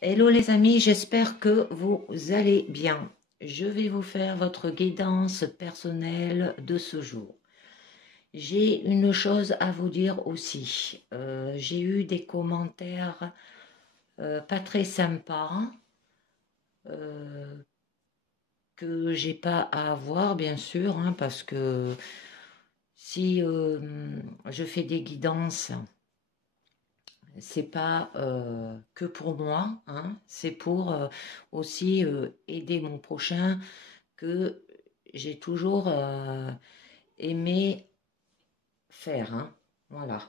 Hello les amis, j'espère que vous allez bien. Je vais vous faire votre guidance personnelle de ce jour. J'ai une chose à vous dire aussi. J'ai eu des commentaires pas très sympas que j'ai pas à avoir bien sûr, hein, parce que si je fais des guidances, c'est pas que pour moi, hein, c'est pour aussi aider mon prochain que j'ai toujours aimé faire, hein. Voilà.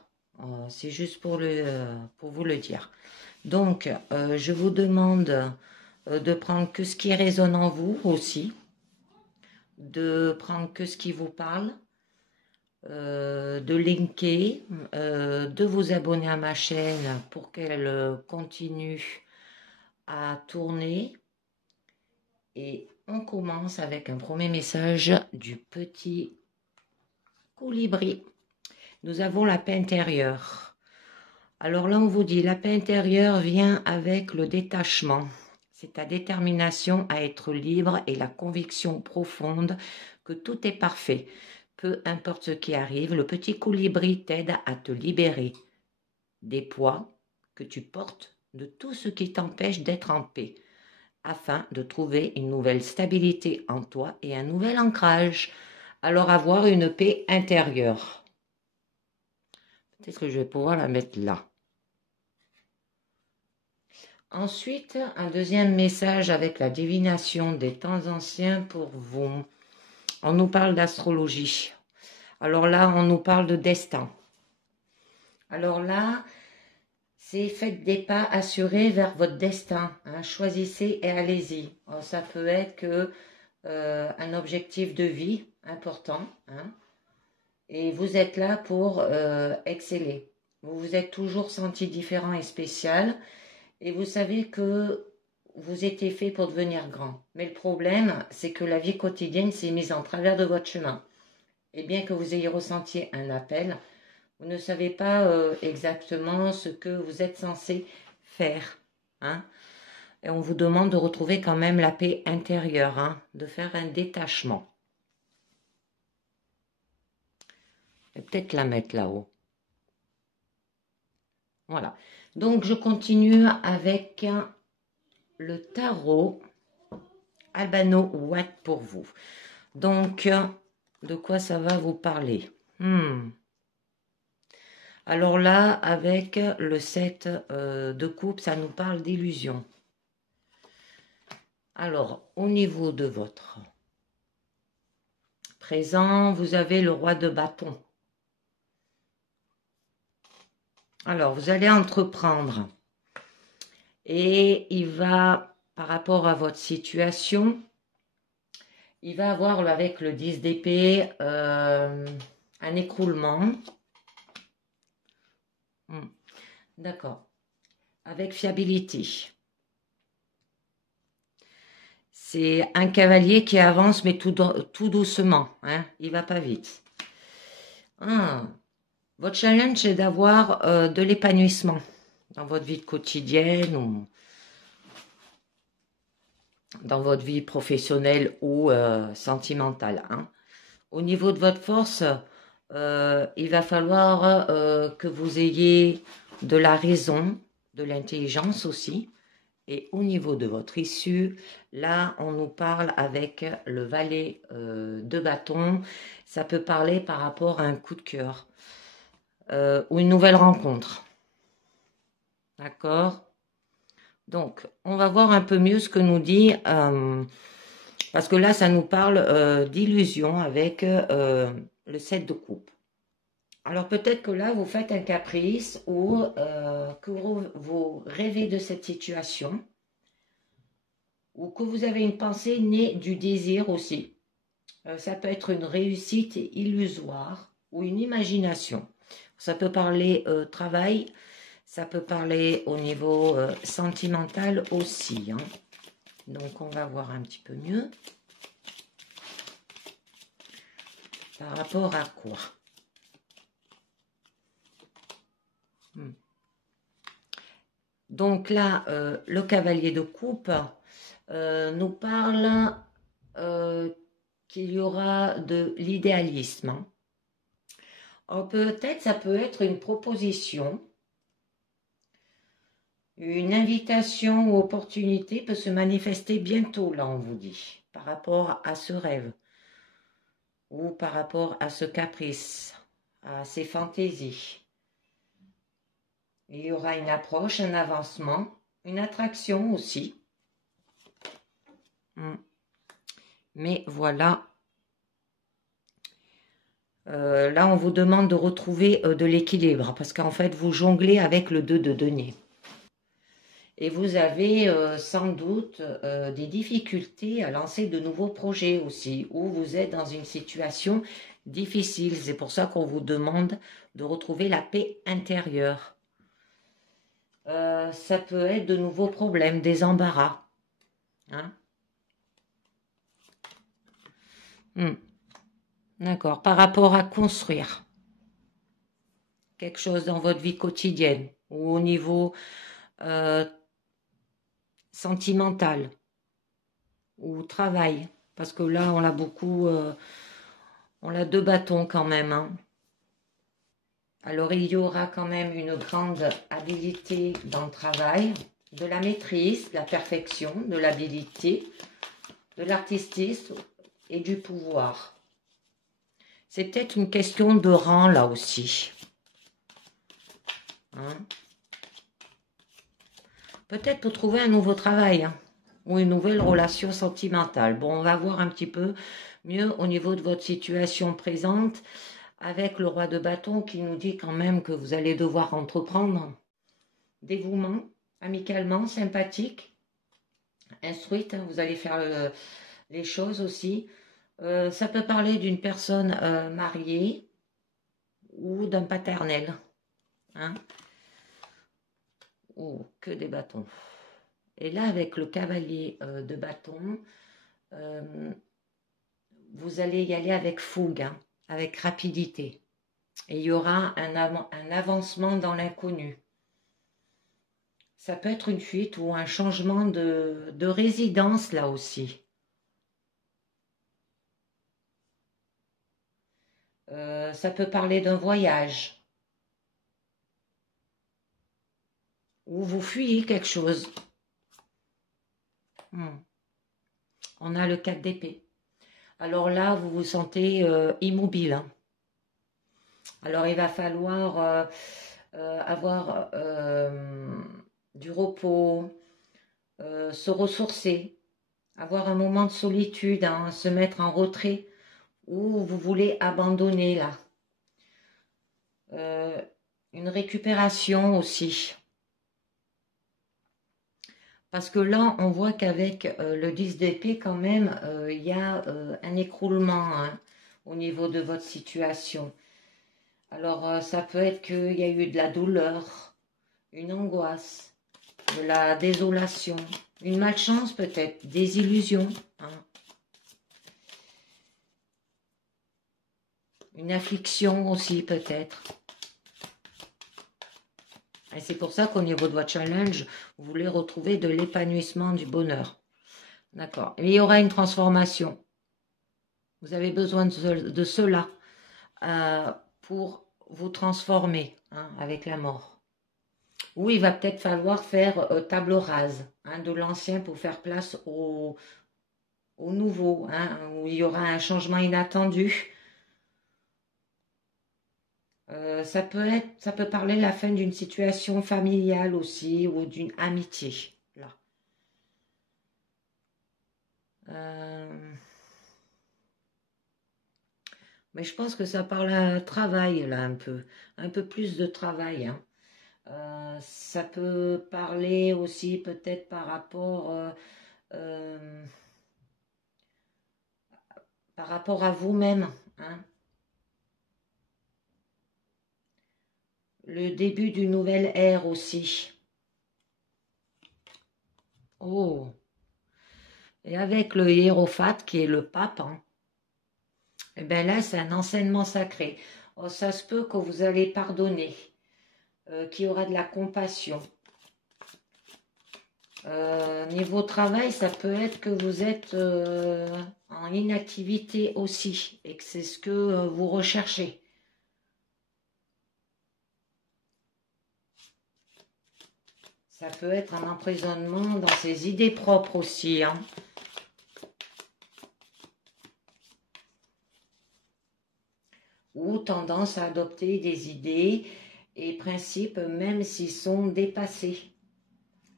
C'est juste pour vous le dire. Donc, je vous demande de prendre que ce qui résonne en vous aussi, de prendre que ce qui vous parle, de linker, de vous abonner à ma chaîne pour qu'elle continue à tourner. Et on commence avec un premier message du petit colibri. Nous avons la paix intérieure. Alors là, on vous dit, la paix intérieure vient avec le détachement. C'est ta détermination à être libre et la conviction profonde que tout est parfait. Peu importe ce qui arrive, le petit colibri t'aide à te libérer des poids que tu portes, de tout ce qui t'empêche d'être en paix, afin de trouver une nouvelle stabilité en toi et un nouvel ancrage. Alors avoir une paix intérieure. Peut-être que je vais pouvoir la mettre là. Ensuite, un deuxième message avec la divination des temps anciens pour vous. On nous parle d'astrologie. Alors là, on nous parle de destin. Alors là, c'est faites des pas assurés vers votre destin, hein. Choisissez et allez-y. Ça peut être que un objectif de vie important, hein, et vous êtes là pour exceller. Vous vous êtes toujours senti différent et spécial. Et vous savez que vous étiez fait pour devenir grand. Mais le problème, c'est que la vie quotidienne s'est mise en travers de votre chemin. Et bien que vous ayez ressenti un appel, vous ne savez pas exactement ce que vous êtes censé faire, hein. Et on vous demande de retrouver quand même la paix intérieure, hein, de faire un détachement. Et peut-être la mettre là-haut. Voilà. Donc, je continue avec le tarot Albano Watt pour vous. Donc, de quoi ça va vous parler? Alors là, avec le 7 de coupe, ça nous parle d'illusion. Alors, au niveau de votre présent, vous avez le roi de bâton. Alors, vous allez entreprendre. Et il va, par rapport à votre situation, il va avoir avec le 10 d'épée un écroulement. D'accord. Avec fiabilité. C'est un cavalier qui avance, mais tout doucement, hein. Il va pas vite. Votre challenge, c'est d'avoir de l'épanouissement dans votre vie quotidienne ou dans votre vie professionnelle ou sentimentale, hein. Au niveau de votre force, il va falloir que vous ayez de la raison, de l'intelligence aussi. Et au niveau de votre issue, là, on nous parle avec le valet de bâton. Ça peut parler par rapport à un coup de cœur ou une nouvelle rencontre. D'accord? Donc, on va voir un peu mieux ce que nous dit, parce que là, ça nous parle d'illusion avec le 7 de coupe. Alors, peut-être que là, vous faites un caprice ou que vous rêvez de cette situation, ou que vous avez une pensée née du désir aussi. Ça peut être une réussite illusoire ou une imagination. Ça peut parler travail, ça peut parler au niveau sentimental aussi, hein. Donc, on va voir un petit peu mieux. Par rapport à quoi? Donc là, le cavalier de coupe nous parle qu'il y aura de l'idéalisme. Alors peut-être ça peut être une proposition, une invitation ou opportunité peut se manifester bientôt, là on vous dit, par rapport à ce rêve ou par rapport à ce caprice, à ces fantaisies. Il y aura une approche, un avancement, une attraction aussi. Mais voilà. Là, on vous demande de retrouver de l'équilibre parce qu'en fait, vous jonglez avec le 2 de denier. Et vous avez sans doute des difficultés à lancer de nouveaux projets aussi, ou vous êtes dans une situation difficile. C'est pour ça qu'on vous demande de retrouver la paix intérieure. Ça peut être de nouveaux problèmes, des embarras. Hein? D'accord. Par rapport à construire quelque chose dans votre vie quotidienne ou au niveau sentimental ou travail. Parce que là, on l'a beaucoup... on a 2 bâtons quand même. Hein. Alors, il y aura quand même une grande habilité dans le travail, de la maîtrise, de la perfection, de l'habilité, de l'artistisme et du pouvoir. C'est peut-être une question de rang là aussi. Hein? Peut-être pour trouver un nouveau travail hein, ou une nouvelle relation sentimentale. Bon, on va voir un petit peu mieux au niveau de votre situation présente avec le roi de bâton qui nous dit quand même que vous allez devoir entreprendre. Dévouement, amicalement, sympathique, instruite, hein, vous allez faire les choses aussi. Ça peut parler d'une personne mariée ou d'un paternel. Hein. Oh, que des bâtons. Et là, avec le cavalier de bâton, vous allez y aller avec fougue, hein, avec rapidité. Et il y aura un avancement dans l'inconnu. Ça peut être une fuite ou un changement de résidence là aussi. Ça peut parler d'un voyage. Ou vous fuyez quelque chose. On a le 4 d'épée. Alors là, vous vous sentez immobile. Hein. Alors il va falloir avoir du repos, se ressourcer, avoir un moment de solitude, hein, se mettre en retrait, ou vous voulez abandonner là. Une récupération aussi. Parce que là, on voit qu'avec le 10 d'épée, quand même, il y a un écroulement hein, au niveau de votre situation. Alors, ça peut être qu'il y a eu de la douleur, une angoisse, de la désolation, une malchance peut-être, des illusions. Hein. Une affliction aussi peut-être. Et c'est pour ça qu'au niveau de votre challenge, vous voulez retrouver de l'épanouissement, du bonheur. D'accord. Et il y aura une transformation. Vous avez besoin de cela pour vous transformer hein, avec la mort. Ou il va peut-être falloir faire table rase hein, de l'ancien pour faire place au nouveau, hein, où il y aura un changement inattendu. Ça peut parler de la fin d'une situation familiale aussi ou d'une amitié. Là. Mais je pense que ça parle à travail là un peu plus de travail. Hein. Ça peut parler aussi peut-être par rapport à vous-même. Hein. Le début d'une nouvelle ère aussi. Oh. Et avec le hiérophate qui est le pape, hein, et bien là c'est un enseignement sacré. Oh, ça se peut que vous allez pardonner, qu'il y aura de la compassion. Niveau travail, ça peut être que vous êtes en inactivité aussi et que c'est ce que vous recherchez. Ça peut être un emprisonnement dans ses idées propres aussi, hein. Ou tendance à adopter des idées et principes même s'ils sont dépassés.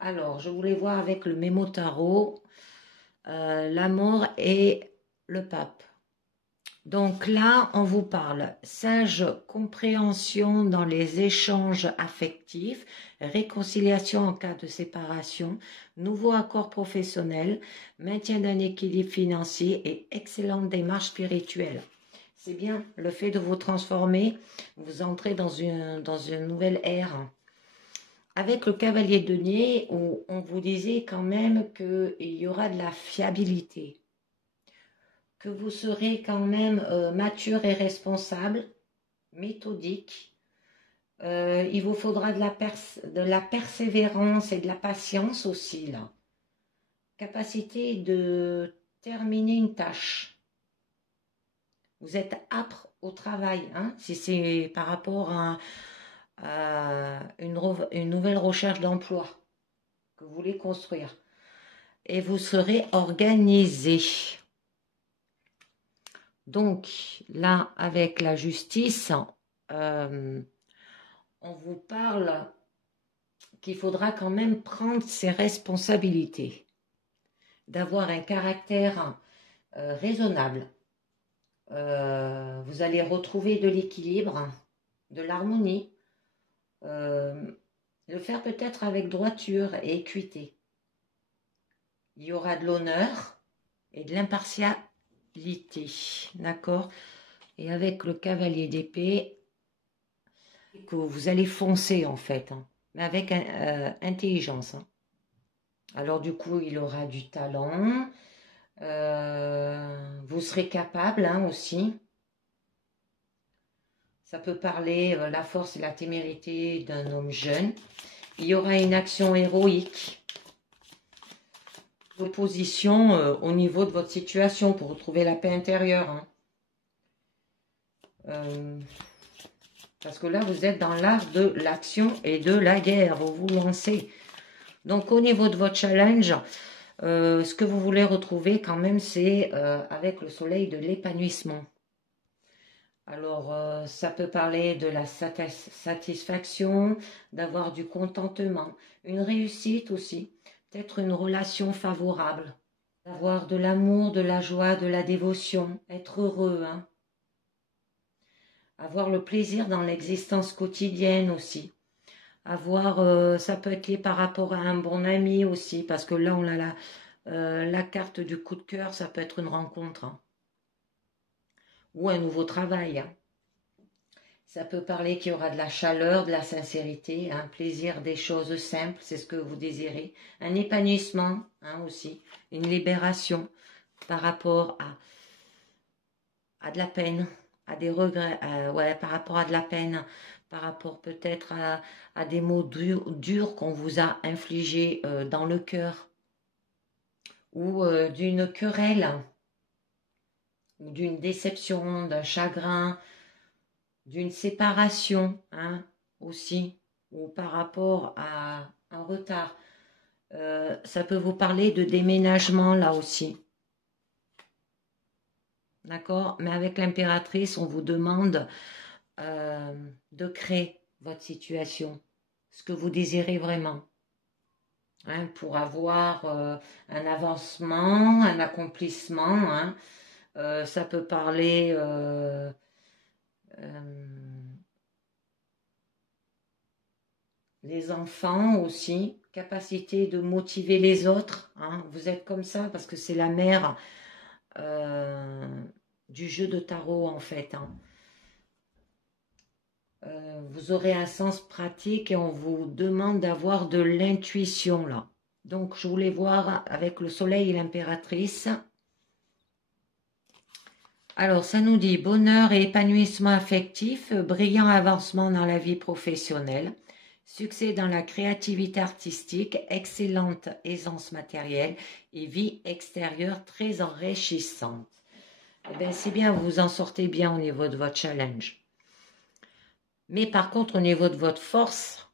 Alors, je voulais voir avec le Mémo Tarot, la mort et le pape. Donc là, on vous parle sage compréhension dans les échanges affectifs, réconciliation en cas de séparation, nouveau accord professionnel, maintien d'un équilibre financier et excellente démarche spirituelle. C'est bien le fait de vous transformer, vous entrez dans une nouvelle ère. Avec le cavalier de denier, où on vous disait quand même qu'il y aura de la fiabilité, que vous serez quand même mature et responsable, méthodique. Il vous faudra de la persévérance et de la patience aussi, là. Capacité de terminer une tâche. Vous êtes âpre au travail, hein, si c'est par rapport à une nouvelle recherche d'emploi que vous voulez construire. Et vous serez organisé. Donc, là, avec la justice, on vous parle qu'il faudra quand même prendre ses responsabilités, d'avoir un caractère raisonnable. Vous allez retrouver de l'équilibre, de l'harmonie, le faire peut-être avec droiture et équité. Il y aura de l'honneur et de l'impartialité, d'accord? Et avec le cavalier d'épée, que vous allez foncer en fait, hein, mais avec intelligence. Hein. Alors du coup, il aura du talent, vous serez capable hein, aussi. Ça peut parler la force et la témérité d'un homme jeune. Il y aura une action héroïque. Opposition au niveau de votre situation pour retrouver la paix intérieure. Hein. Parce que là, vous êtes dans l'art de l'action et de la guerre. Vous vous lancez. Donc, au niveau de votre challenge, ce que vous voulez retrouver quand même, c'est avec le soleil de l'épanouissement. Alors, ça peut parler de la satisfaction, d'avoir du contentement, une réussite aussi, peut-être une relation favorable, d'avoir de l'amour, de la joie, de la dévotion, être heureux, hein. Avoir le plaisir dans l'existence quotidienne aussi. Avoir, ça peut être lié par rapport à un bon ami aussi, parce que là, on a la carte du coup de cœur, ça peut être une rencontre. Hein. Ou un nouveau travail. Hein. Ça peut parler qu'il y aura de la chaleur, de la sincérité, un plaisir des choses simples, c'est ce que vous désirez. Un épanouissement hein, aussi, une libération par rapport à de la peine, à des regrets, ouais, par rapport à de la peine, par rapport peut-être à des mots durs qu'on vous a infligés dans le cœur, ou d'une querelle, ou d'une déception, d'un chagrin, d'une séparation hein, aussi, ou par rapport à un retard. Ça peut vous parler de déménagement là aussi. D'accord? Mais avec l'impératrice, on vous demande de créer votre situation, ce que vous désirez vraiment. Hein, pour avoir un avancement, un accomplissement. Hein. Ça peut parler les enfants aussi, capacité de motiver les autres. Hein. Vous êtes comme ça parce que c'est la mère du jeu de tarot en fait. Hein. Vous aurez un sens pratique et on vous demande d'avoir de l'intuition là. Donc je voulais voir avec le soleil et l'impératrice. Alors ça nous dit bonheur et épanouissement affectif, brillant avancement dans la vie professionnelle, Succès dans la créativité artistique, excellente aisance matérielle et vie extérieure très enrichissante. Eh bien, c'est bien, vous vous en sortez bien au niveau de votre challenge. Mais par contre, au niveau de votre force,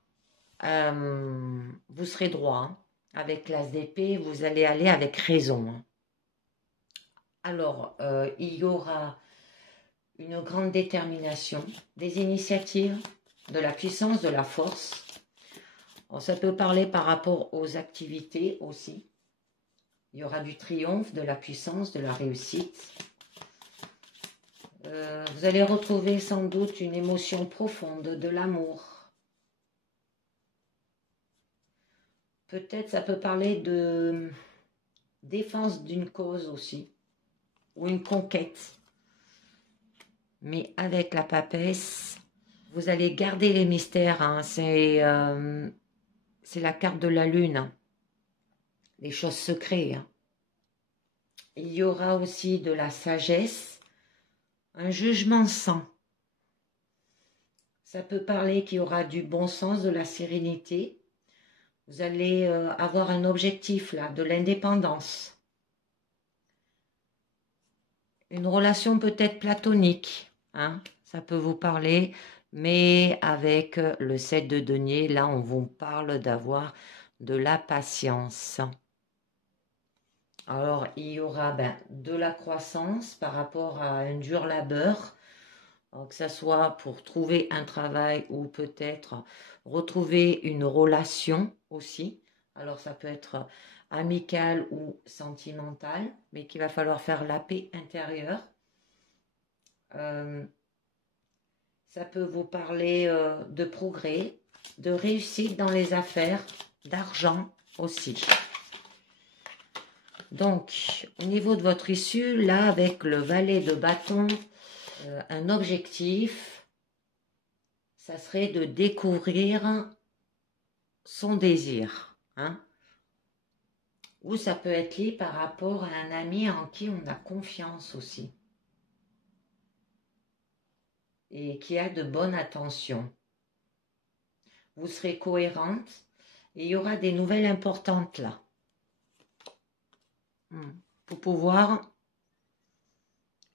vous serez droit. Hein. Avec l'as d'épée, vous allez aller avec raison. Hein. Alors, il y aura une grande détermination, des initiatives, de la puissance, de la force. Alors, ça peut parler par rapport aux activités aussi. Il y aura du triomphe, de la puissance, de la réussite. Vous allez retrouver sans doute une émotion profonde, de l'amour. Peut-être ça peut parler de défense d'une cause aussi, ou une conquête. Mais avec la papesse, vous allez garder les mystères. Hein. C'est la carte de la lune. Hein. Les choses secrètes. Hein. Il y aura aussi de la sagesse, un jugement sain. Ça peut parler qu'il y aura du bon sens, de la sérénité. Vous allez avoir un objectif là, de l'indépendance. Une relation peut-être platonique, hein, ça peut vous parler, mais avec le 7 de denier, là on vous parle d'avoir de la patience. Alors il y aura de la croissance par rapport à un dur labeur, que ce soit pour trouver un travail ou peut-être retrouver une relation aussi. Alors ça peut être amical ou sentimental, mais qu'il va falloir faire la paix intérieure. Ça peut vous parler de progrès, de réussite dans les affaires, d'argent aussi. Donc, au niveau de votre issue, là, avec le valet de bâton, un objectif, ça serait de découvrir son désir. Hein? Ou ça peut être lié par rapport à un ami en qui on a confiance aussi. Et qui a de bonnes attentions. Vous serez cohérente et il y aura des nouvelles importantes là. Pour pouvoir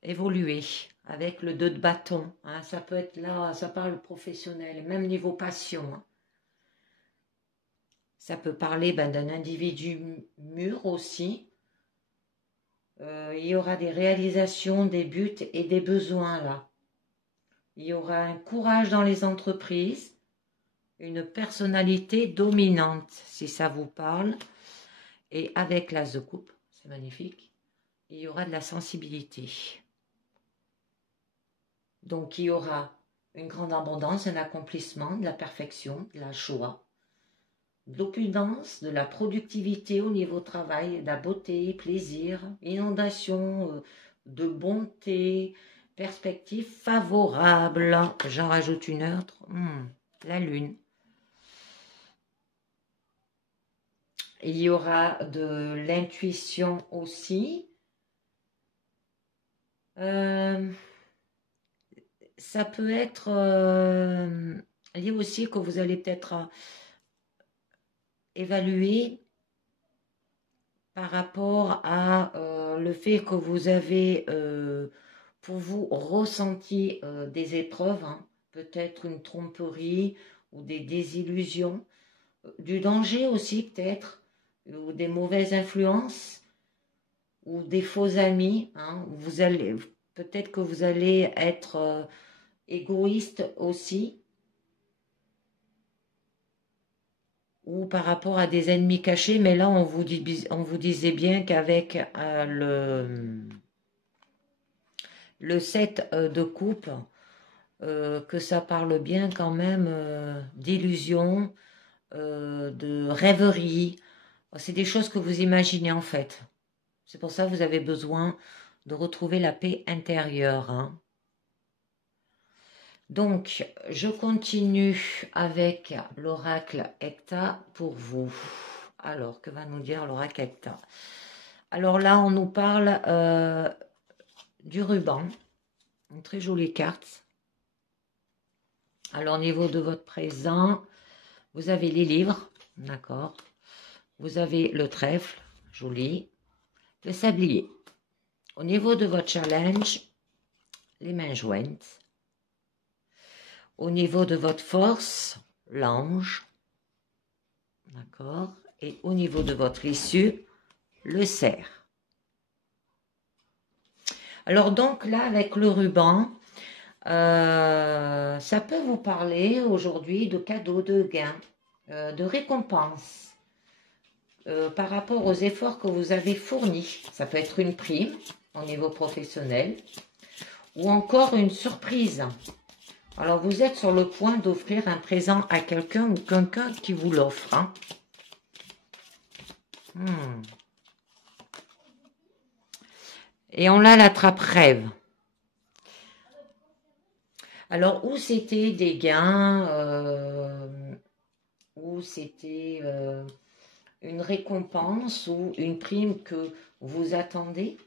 évoluer avec le 2 de bâton. Hein, ça peut être là, ça parle professionnel, même niveau passion. Hein. Ça peut parler d'un individu mûr aussi. Il y aura des réalisations, des buts et des besoins là. Il y aura un courage dans les entreprises, une personnalité dominante, si ça vous parle. Et avec l'as de coupe, c'est magnifique, il y aura de la sensibilité. Donc il y aura une grande abondance, un accomplissement, de la perfection, de la joie, de l'opulence, de la productivité au niveau travail, de la beauté, plaisir, inondation, de bonté, perspective favorable. J'en rajoute une autre, la lune. Il y aura de l'intuition aussi. Ça peut être lié aussi que vous allez peut-être évaluer par rapport à le fait que vous avez pour vous ressenti des épreuves, hein, peut-être une tromperie ou des désillusions, du danger aussi peut-être, ou des mauvaises influences, ou des faux amis. Hein, peut-être que vous allez être égoïste aussi, ou par rapport à des ennemis cachés, mais là on vous disait bien qu'avec le 7 de coupe, que ça parle bien quand même d'illusion, de rêverie. C'est des choses que vous imaginez en fait. C'est pour ça que vous avez besoin de retrouver la paix intérieure. Hein. Donc, je continue avec l'oracle Hecta pour vous. Alors, que va nous dire l'oracle Hecta? Alors là, on nous parle du ruban. Une très jolie carte. Alors, au niveau de votre présent, Vous avez les livres, d'accord. Vous avez le trèfle, joli. Le sablier. Au niveau de votre challenge, les mains jointes. Au niveau de votre force, l'ange. D'accord. Et au niveau de votre issue, le cerf. Alors donc là, avec le ruban, ça peut vous parler aujourd'hui de cadeaux, de gains, de récompenses par rapport aux efforts que vous avez fournis. Ça peut être une prime au niveau professionnel ou encore une surprise. Alors vous êtes sur le point d'offrir un présent à quelqu'un ou quelqu'un qui vous l'offre. Hein. Et on a l'attrape-rêve. Alors, où c'était des gains, où c'était une récompense ou une prime que vous attendez,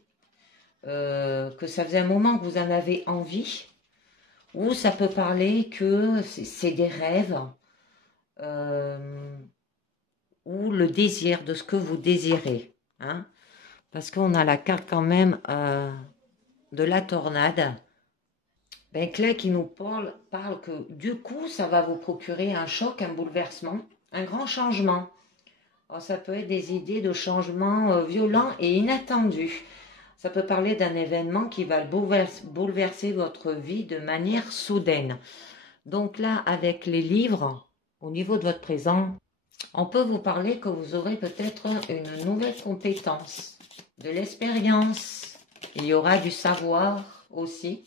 que ça faisait un moment que vous en avez envie, ou ça peut parler que c'est des rêves, ou le désir de ce que vous désirez. Hein, parce qu'on a la carte quand même de la tornade. Ben, Clay qui nous parle que du coup, ça va vous procurer un choc, un bouleversement, un grand changement. Alors, ça peut être des idées de changement violents et inattendus. Ça peut parler d'un événement qui va bouleverser votre vie de manière soudaine. Donc là, avec les livres, au niveau de votre présent, on peut vous parler que vous aurez peut-être une nouvelle compétence, de l'expérience. Il y aura du savoir aussi.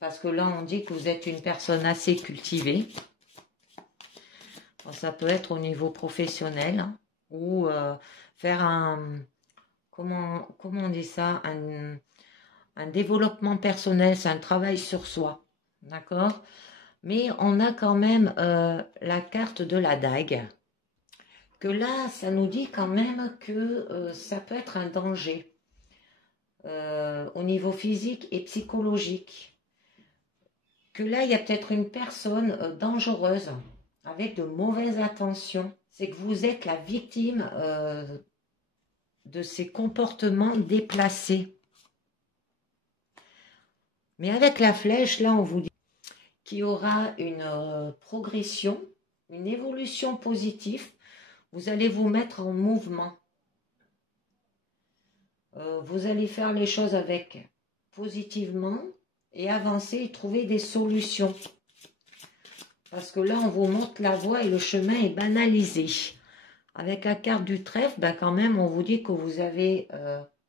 Parce que là, on dit que vous êtes une personne assez cultivée. Bon, ça peut être au niveau professionnel hein, ou faire un, comment on dit ça, un développement personnel, c'est un travail sur soi. D'accord? Mais on a quand même la carte de la dague. Que là, ça nous dit quand même que ça peut être un danger au niveau physique et psychologique. Que là, il y a peut-être une personne dangereuse, avec de mauvaises intentions. C'est que vous êtes la victime de ces comportements déplacés. Mais avec la flèche, là, on vous dit qu'il y aura une progression, une évolution positive. Vous allez vous mettre en mouvement. Vous allez faire les choses avec positivement et avancer et trouver des solutions. Parce que là, on vous montre la voie et le chemin est banalisé. Avec la carte du trèfle, ben quand même, on vous dit que vous avez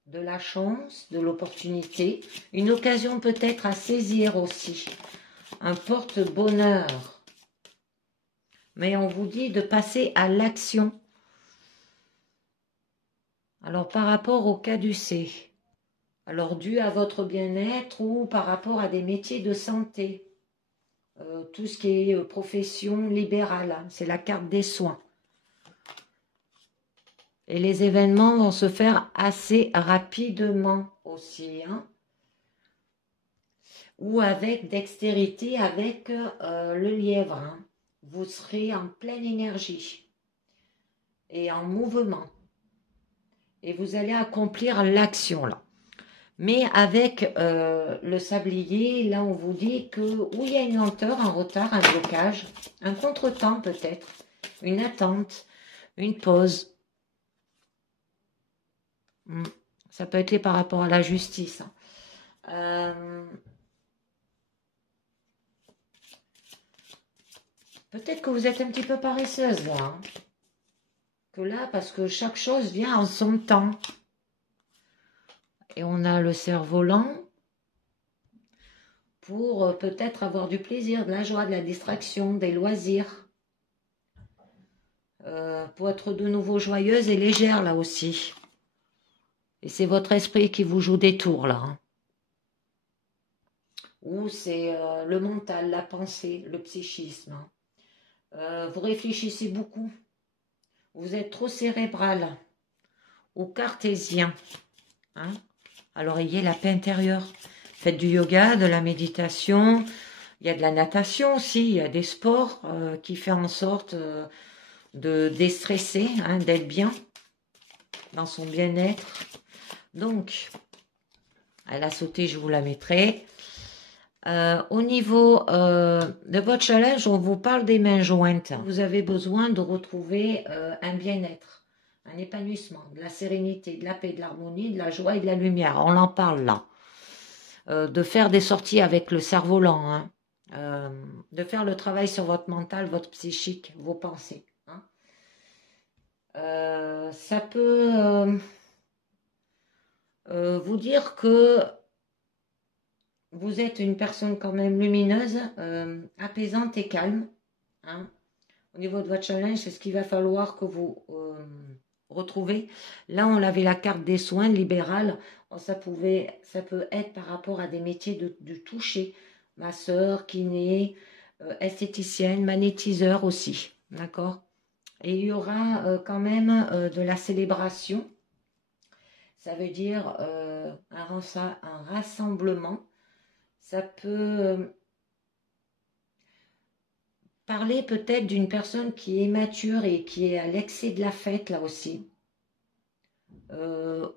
de la chance, de l'opportunité, une occasion peut-être à saisir aussi, un porte-bonheur. Mais on vous dit de passer à l'action. Alors, par rapport au caducée, alors dû à votre bien-être ou par rapport à des métiers de santé, tout ce qui est profession libérale, hein, c'est la carte des soins. Et les événements vont se faire assez rapidement aussi. Hein, ou avec dextérité, avec le lièvre. Hein. Vous serez en pleine énergie et en mouvement. Et vous allez accomplir l'action là. Mais avec le sablier, là on vous dit que où il y a une lenteur, un retard, un blocage, un contretemps peut-être, une attente, une pause. Ça peut être par rapport à la justice. Peut-être que vous êtes un petit peu paresseuse là. Hein. Que là, parce que chaque chose vient en son temps. Et on a le cerf-volant pour peut-être avoir du plaisir, de la joie, de la distraction, des loisirs. Pour être de nouveau joyeuse et légère là aussi. Et c'est votre esprit qui vous joue des tours là. Hein. Ou c'est le mental, la pensée, le psychisme. Hein. Vous réfléchissez beaucoup. Vous êtes trop cérébral ou cartésien. Hein. Alors ayez la paix intérieure. Faites du yoga, de la méditation, Il y a de la natation aussi, il y a des sports qui font en sorte de déstresser, hein, d'être bien dans son bien-être. Donc, elle a sauté, je vous la mettrai. Au niveau de votre challenge, on vous parle des mains jointes. Vous avez besoin de retrouver un bien-être, un épanouissement, de la sérénité, de la paix, de l'harmonie, de la joie et de la lumière. On en parle là. De faire des sorties avec le cerf-volant, hein. De faire le travail sur votre mental, votre psychique, vos pensées. Hein. Ça peut vous dire que vous êtes une personne quand même lumineuse, apaisante et calme. Hein. Au niveau de votre challenge, c'est ce qu'il va falloir que vous retrouvez. Là, on avait la carte des soins libérale. Ça peut être par rapport à des métiers de toucher. Masseur, kiné, esthéticienne, magnétiseur aussi. D'accord? Et il y aura quand même de la célébration. Ça veut dire un rassemblement. Ça peut parler peut-être d'une personne qui est mature et qui est à l'excès de la fête là aussi.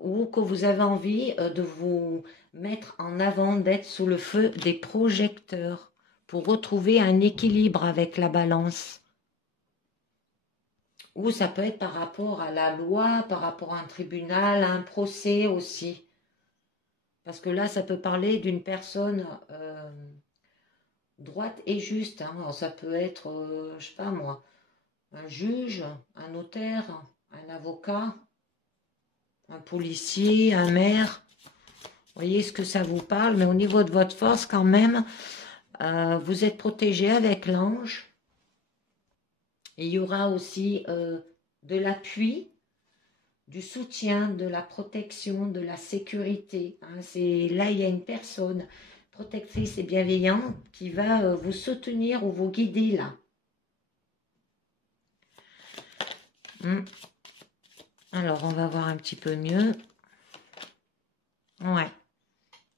Ou que vous avez envie de vous mettre en avant, d'être sous le feu des projecteurs pour retrouver un équilibre avec la balance. Ou ça peut être par rapport à la loi, par rapport à un tribunal, à un procès aussi. Parce que là, ça peut parler d'une personne droite et juste. Hein. Alors, ça peut être, je sais pas moi, un juge, un notaire, un avocat, un policier, un maire. Vous voyez ce que ça vous parle, mais au niveau de votre force quand même, vous êtes protégé avec l'ange. Et il y aura aussi de l'appui, du soutien, de la protection, de la sécurité. Hein. Là, il y a une personne protectrice et bienveillante qui va vous soutenir ou vous guider là. Alors, on va voir un petit peu mieux. Ouais.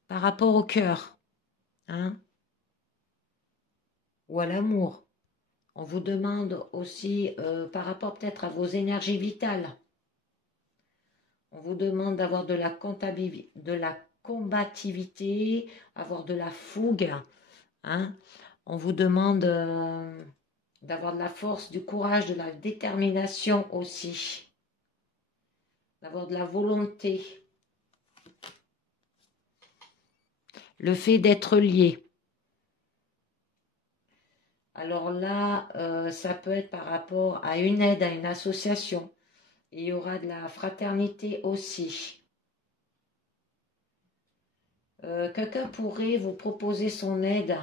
Par rapport au cœur, hein, ou à l'amour. On vous demande aussi, par rapport peut-être à vos énergies vitales, on vous demande d'avoir de la combativité, avoir de la fougue. Hein. On vous demande d'avoir de la force, du courage, de la détermination aussi. D'avoir de la volonté. Le fait d'être lié. Alors là, ça peut être par rapport à une aide, à une association. Il y aura de la fraternité aussi. Quelqu'un pourrait vous proposer son aide.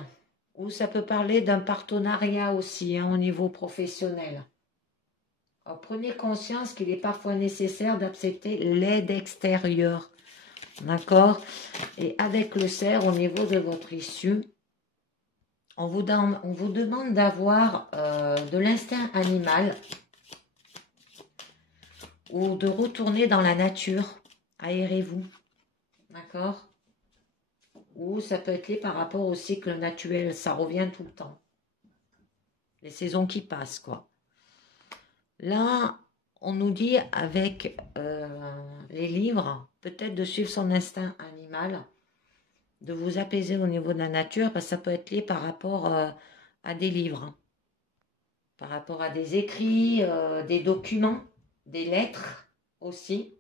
Ou ça peut parler d'un partenariat aussi, hein, au niveau professionnel. Alors, prenez conscience qu'il est parfois nécessaire d'accepter l'aide extérieure. D'accord? Et avec le cerf, au niveau de votre issue, on vous demande d'avoir de l'instinct animal ou de retourner dans la nature. Aérez-vous. D'accord? Ou ça peut être lié par rapport au cycle naturel. Ça revient tout le temps. Les saisons qui passent, quoi. Là, on nous dit avec les livres, peut-être de suivre son instinct animal, de vous apaiser au niveau de la nature, parce que ça peut être lié par rapport à des livres, par rapport à des écrits, des documents, des lettres aussi.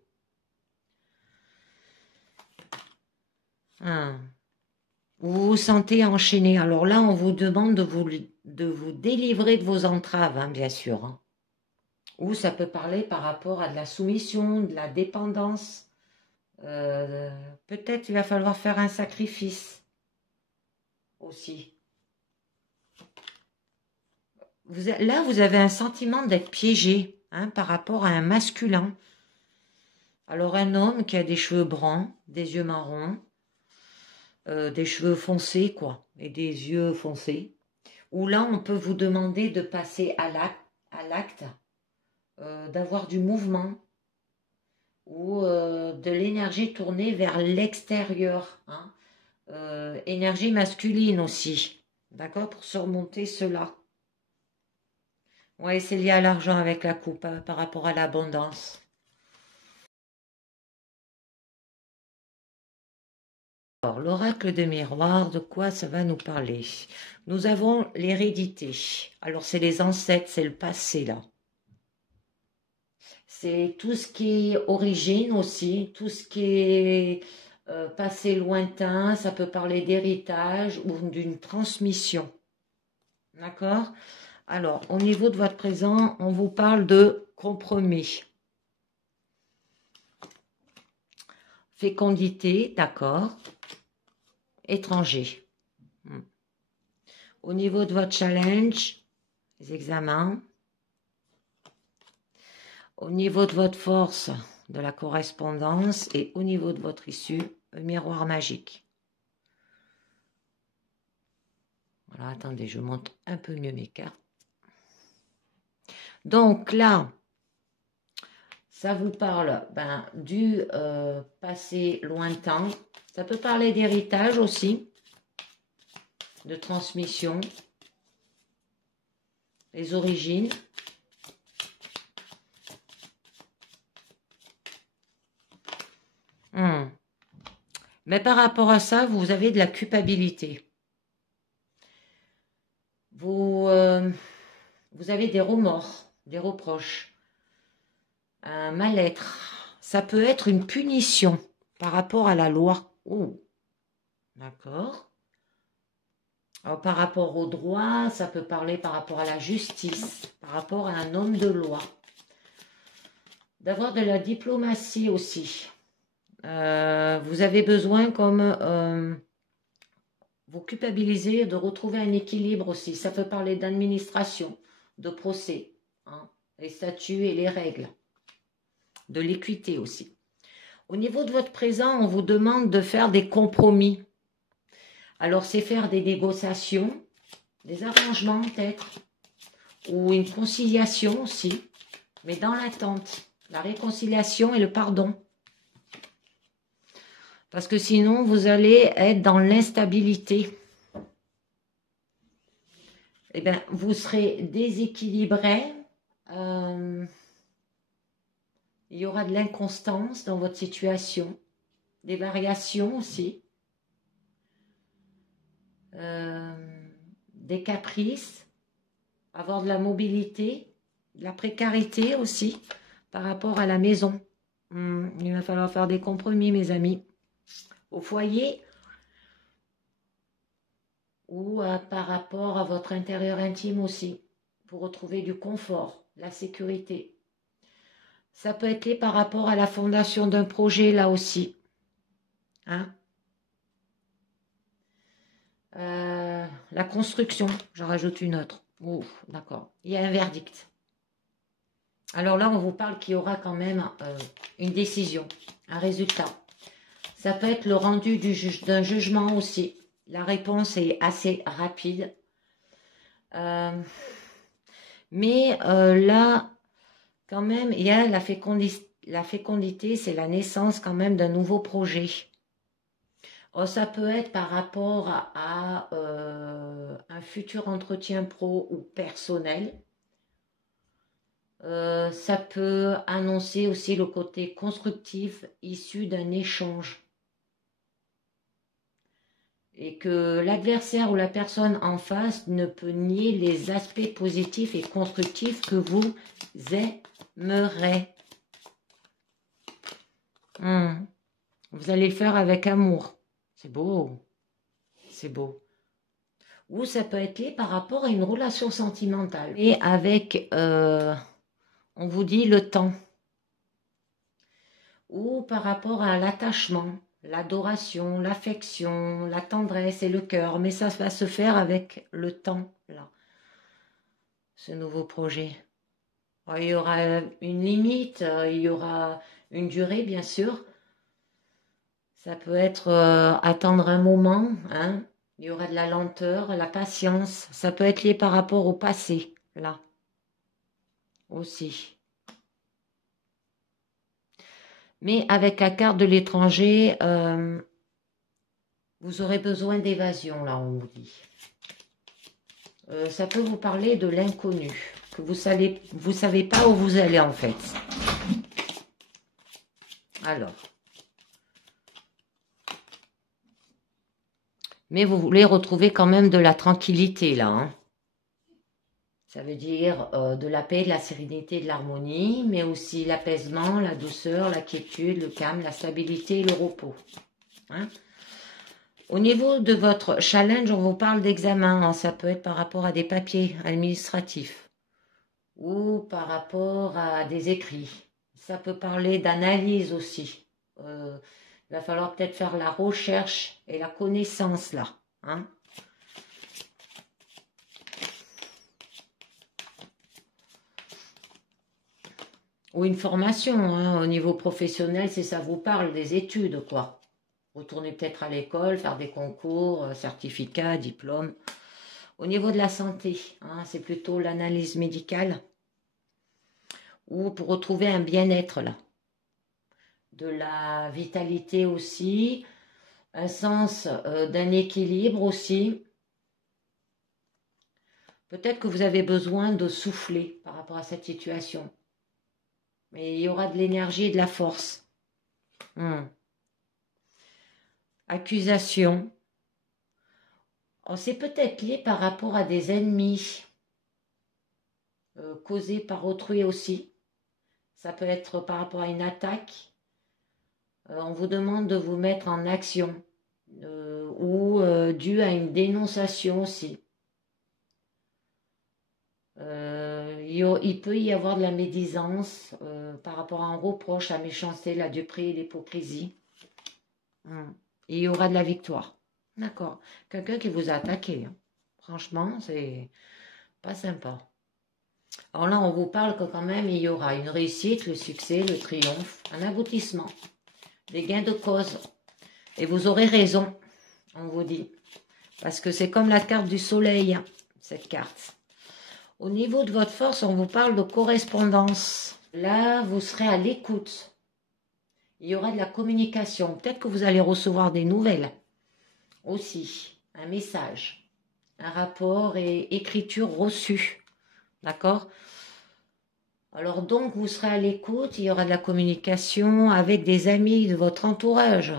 Vous vous sentez enchaîné. Alors là, on vous demande de vous délivrer de vos entraves, hein, bien sûr. Hein. Ou ça peut parler par rapport à de la soumission, de la dépendance. Peut-être il va falloir faire un sacrifice aussi. Là, vous avez un sentiment d'être piégé, hein, par rapport à un masculin. Alors un homme qui a des cheveux bruns, des yeux marrons, des cheveux foncés, quoi, et des yeux foncés. Ou là, on peut vous demander de passer à l'acte, d'avoir du mouvement, ou de l'énergie tournée vers l'extérieur. Hein. Énergie masculine aussi. D'accord? Pour surmonter cela. Oui, c'est lié à l'argent avec la coupe, par rapport à l'abondance. Alors, l'oracle de miroir, de quoi ça va nous parler? Nous avons l'hérédité. Alors, c'est les ancêtres, c'est le passé, là. C'est tout ce qui est origine aussi, tout ce qui est passé lointain, ça peut parler d'héritage ou d'une transmission. D'accord? Alors, au niveau de votre présent, on vous parle de compromis. Fécondité, d'accord. Étranger. Au niveau de votre challenge, les examens. Au niveau de votre force, de la correspondance. Et au niveau de votre issue, le miroir magique. Voilà, attendez, je montre un peu mieux mes cartes. Donc là, ça vous parle du passé lointain. Ça peut parler d'héritage aussi, de transmission, les origines. Mais par rapport à ça, vous avez de la culpabilité. Vous avez des remords, des reproches, un mal-être. Ça peut être une punition par rapport à la loi. Oh, d'accord. Par rapport au droit, ça peut parler par rapport à la justice, par rapport à un homme de loi. D'avoir de la diplomatie aussi. Vous avez besoin comme vous culpabiliser de retrouver un équilibre aussi. Ça peut parler d'administration, de procès, hein, les statuts et les règles, de l'équité aussi. Au niveau de votre présent, on vous demande de faire des compromis. Alors, c'est faire des négociations, des arrangements peut-être, ou une conciliation aussi, mais dans l'attente, la réconciliation et le pardon. Parce que sinon, vous allez être dans l'instabilité. Eh bien, vous serez déséquilibré. Il y aura de l'inconstance dans votre situation. Des variations aussi. Des caprices. Avoir de la mobilité. De la précarité aussi par rapport à la maison. Il va falloir faire des compromis, mes amis. Au foyer ou par rapport à votre intérieur intime aussi, pour retrouver du confort, la sécurité. Ça peut être lié par rapport à la fondation d'un projet, là aussi. Hein? La construction, j'en rajoute une autre. Oh, d'accord. Il y a un verdict. Alors là, on vous parle qu'il y aura quand même une décision, un résultat. Ça peut être le rendu d'un jugement aussi. La réponse est assez rapide. Mais là, quand même, il y a la fécondité, c'est la naissance quand même d'un nouveau projet. Ça peut être par rapport à un futur entretien pro ou personnel. Ça peut annoncer aussi le côté constructif issu d'un échange. Et que l'adversaire ou la personne en face ne peut nier les aspects positifs et constructifs que vous aimerez. Vous allez le faire avec amour. C'est beau. C'est beau. Ou ça peut être lié par rapport à une relation sentimentale. Et avec, on vous dit le temps. Ou par rapport à l'attachement, l'adoration, l'affection, la tendresse et le cœur. Mais ça va se faire avec le temps, là. Ce nouveau projet. Il y aura une limite, il y aura une durée, bien sûr. Ça peut être attendre un moment, hein. Il y aura de la lenteur, la patience. Ça peut être lié par rapport au passé, là. Aussi. Mais avec la carte de l'étranger, vous aurez besoin d'évasion, là, on vous dit. Ça peut vous parler de l'inconnu, que vous savez pas où vous allez en fait. Alors. Mais vous voulez retrouver quand même de la tranquillité là. Hein. Ça veut dire de la paix, de la sérénité, de l'harmonie, mais aussi l'apaisement, la douceur, la quiétude, le calme, la stabilité et le repos. Hein. Au niveau de votre challenge, on vous parle d'examen. Hein. Ça peut être par rapport à des papiers administratifs ou par rapport à des écrits. Ça peut parler d'analyse aussi. Il va falloir peut-être faire la recherche et la connaissance là. Hein. Ou une formation, hein, au niveau professionnel, si ça vous parle, des études, quoi. Retourner peut-être à l'école, faire des concours, certificats, diplômes. Au niveau de la santé, hein, c'est plutôt l'analyse médicale. Ou pour retrouver un bien-être, là. De la vitalité aussi, un sens d'un équilibre aussi. Peut-être que vous avez besoin de souffler par rapport à cette situation. Mais il y aura de l'énergie et de la force. Accusation. Oh, c'est peut-être lié par rapport à des ennemis causés par autrui aussi. Ça peut être par rapport à une attaque. On vous demande de vous mettre en action ou dû à une dénonciation aussi. Il peut y avoir de la médisance par rapport à un reproche, la méchanceté, la duperie et l'hypocrisie. Et il y aura de la victoire. D'accord. Quelqu'un qui vous a attaqué. Hein. Franchement, c'est pas sympa. Alors là, on vous parle que quand même, il y aura une réussite, le succès, le triomphe, un aboutissement, des gains de cause. Et vous aurez raison, on vous dit. Parce que c'est comme la carte du soleil, hein, cette carte. Au niveau de votre force, on vous parle de correspondance. Là, vous serez à l'écoute. Il y aura de la communication. Peut-être que vous allez recevoir des nouvelles aussi. Un message, un rapport et écriture reçue. D'accord? Alors donc, vous serez à l'écoute. Il y aura de la communication avec des amis de votre entourage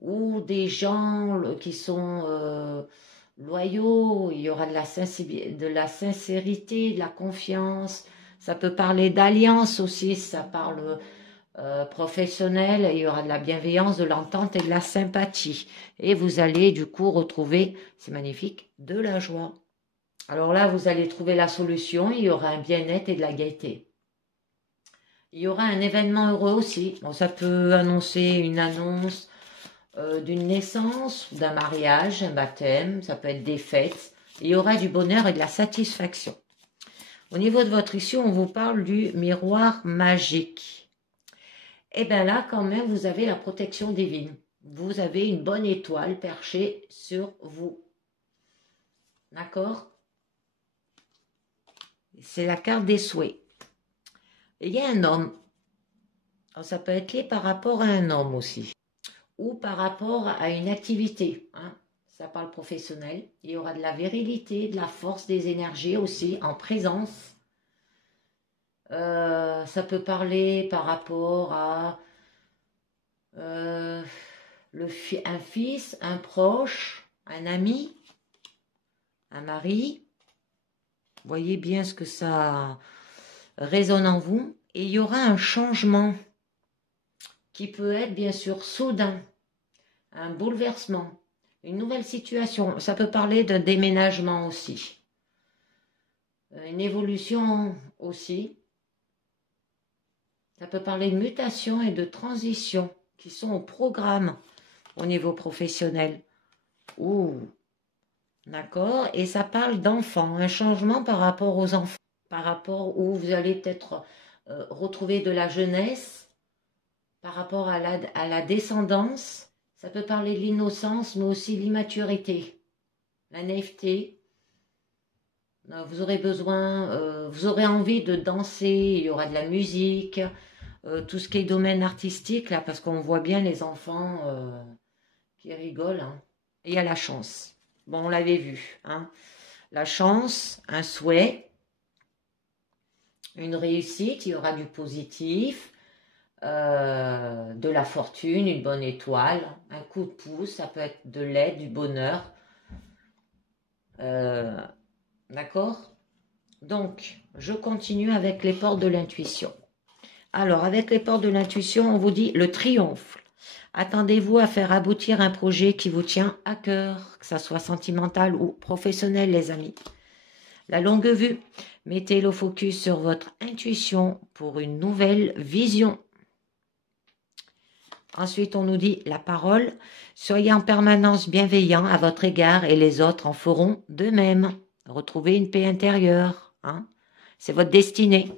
ou des gens qui sont loyaux. Il y aura de la sincérité, de la confiance. Ça peut parler d'alliance aussi, ça parle professionnel. Il y aura de la bienveillance, de l'entente et de la sympathie. Et vous allez du coup retrouver, c'est magnifique, de la joie. Alors là, vous allez trouver la solution. Il y aura un bien-être et de la gaieté. Il y aura un événement heureux aussi. Bon, ça peut annoncer une annonce d'une naissance, d'un mariage, un baptême, ça peut être des fêtes. Il y aura du bonheur et de la satisfaction. Au niveau de votre issue, on vous parle du miroir magique. Et bien là, quand même, vous avez la protection divine. Vous avez une bonne étoile perchée sur vous. D'accord? C'est la carte des souhaits. Et il y a un homme. Alors, ça peut être lié par rapport à un homme aussi. Ou par rapport à une activité. Hein. Ça parle professionnel. Il y aura de la virilité, de la force, des énergies aussi en présence. Ça peut parler par rapport à un fils, un proche, un ami, un mari. Voyez bien ce que ça résonne en vous. Et il y aura un changement qui peut être bien sûr soudain, un bouleversement, une nouvelle situation. Ça peut parler d'un déménagement aussi, une évolution aussi. Ça peut parler de mutation et de transition qui sont au programme au niveau professionnel. Ouh, d'accord. Et ça parle d'enfants, un changement par rapport aux enfants, par rapport où vous allez peut-être retrouver de la jeunesse, par rapport à la descendance. Ça peut parler de l'innocence, mais aussi de l'immaturité, la naïveté. Vous aurez besoin, vous aurez envie de danser, il y aura de la musique, tout ce qui est domaine artistique, là, parce qu'on voit bien les enfants qui rigolent. Hein. Et il y a la chance. Bon, on l'avait vu. Hein. la chance, un souhait, une réussite, il y aura du positif, de la fortune, une bonne étoile, un coup de pouce, ça peut être de l'aide, du bonheur. D'accord? Donc, je continue avec les portes de l'intuition. Alors, avec les portes de l'intuition, on vous dit le triomphe. Attendez-vous à faire aboutir un projet qui vous tient à cœur, que ça soit sentimental ou professionnel, les amis. La longue vue, mettez le focus sur votre intuition pour une nouvelle vision. Ensuite, on nous dit la parole. Soyez en permanence bienveillant à votre égard et les autres en feront de même. Retrouvez une paix intérieure. Hein? C'est votre destinée.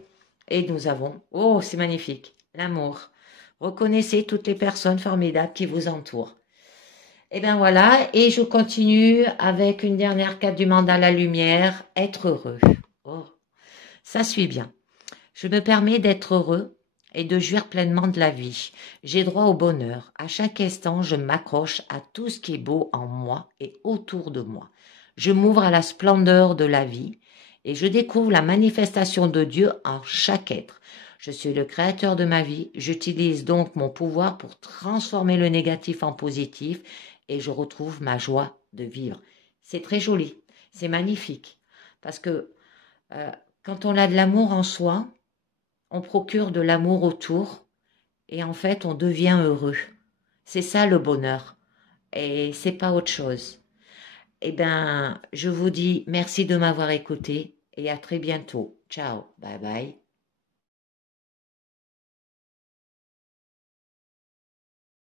Et nous avons, oh, c'est magnifique, l'amour. Reconnaissez toutes les personnes formidables qui vous entourent. Et bien voilà, et je continue avec une dernière carte du mandat à la lumière, être heureux. Oh, ça suit bien. Je me permets d'être heureux et de jouir pleinement de la vie. J'ai droit au bonheur. À chaque instant, je m'accroche à tout ce qui est beau en moi et autour de moi. Je m'ouvre à la splendeur de la vie et je découvre la manifestation de Dieu en chaque être. Je suis le créateur de ma vie. J'utilise donc mon pouvoir pour transformer le négatif en positif et je retrouve ma joie de vivre. C'est très joli, c'est magnifique parce que quand on a de l'amour en soi, on procure de l'amour autour et en fait on devient heureux. C'est ça le bonheur et c'est pas autre chose. Eh bien, je vous dis merci de m'avoir écouté et à très bientôt. Ciao, bye bye.